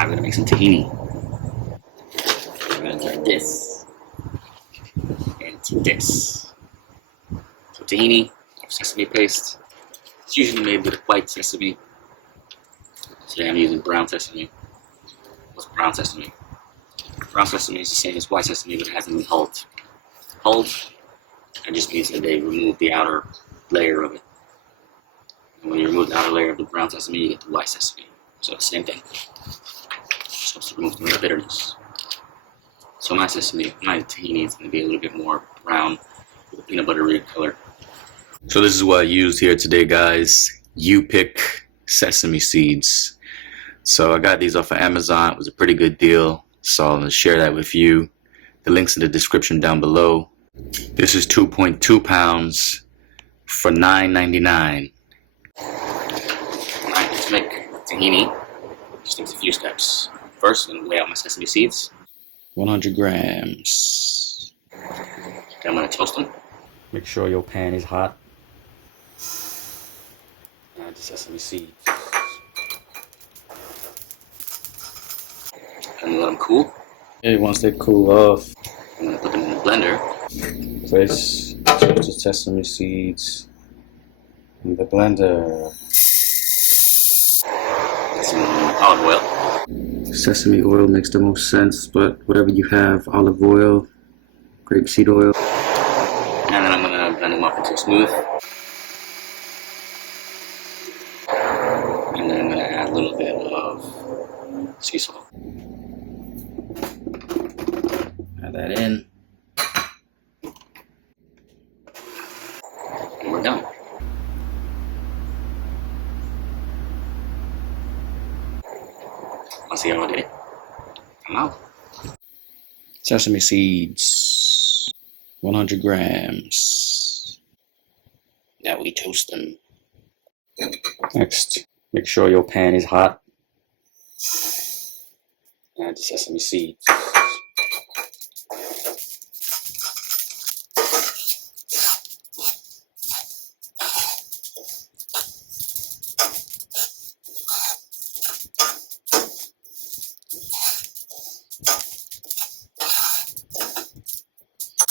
Alright, we're gonna make some tahini. We're gonna turn this into this. So tahini, or sesame paste, it's usually made with white sesame. Today I'm using brown sesame. What's brown sesame? Brown sesame is the same as white sesame, but it hasn't been hulled. Hulled, it just means that they remove the outer layer of it. And when you remove the outer layer of the brown sesame, you get the white sesame. So the same thing. Just helps to remove some of the bitterness. So my tahini is going to be a little bit more brown with a peanut buttery color. So this is what I used here today, guys. You pick sesame seeds. So I got these off of Amazon. It was a pretty good deal. So I'm going to share that with you. The link's in the description down below. This is 2.2 pounds for $9.99. Alright, let's make tahini. Just takes a few steps. First, I'm going to lay out my sesame seeds. 100 grams. Okay, I'm going to toast them. Make sure your pan is hot. Add the sesame seeds. And let them cool. Okay, once they cool off, I'm going to put them in the blender. Place the sesame seeds in the blender. Some olive oil. Sesame oil makes the most sense, but whatever you have, olive oil, grapeseed oil. And then I'm going to blend them up until smooth. And then I'm going to add a little bit of sea salt. Add that in. And we're done. Let's see how I did it. Come out. Sesame seeds, 100 grams. Now we toast them. Next, make sure your pan is hot. Add the sesame seeds.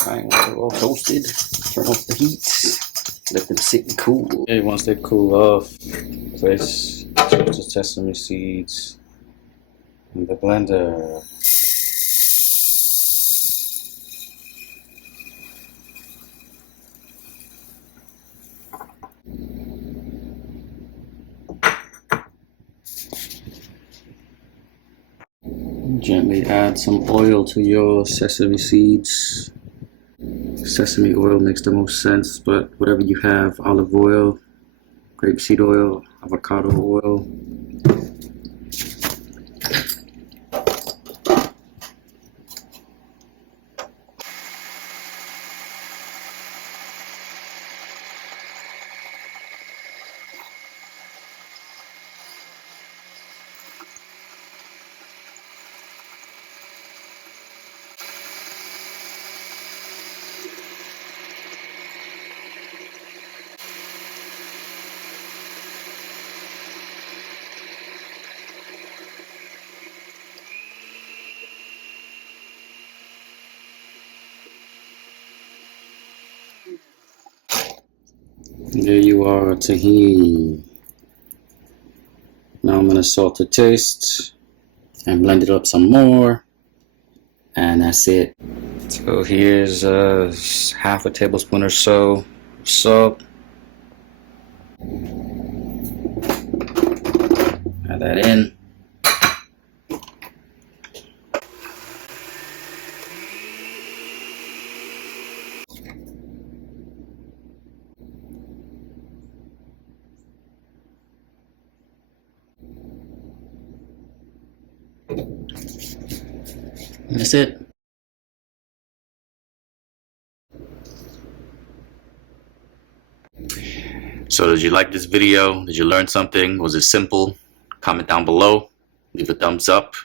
Alright, once they're all toasted, turn off the heat, let them sit and cool. Okay, once they cool off, place the sesame seeds in the blender. Gently add some oil to your sesame seeds. Sesame oil makes the most sense, but whatever you have, olive oil, grapeseed oil, avocado oil. There you are, tahini. Now I'm going to salt to taste and blend it up some more. And that's it. So here's half a tablespoon or so of salt. Add that in. And that's it. So did you like this video? Did you learn something? Was it simple? Comment down below. Leave a thumbs up.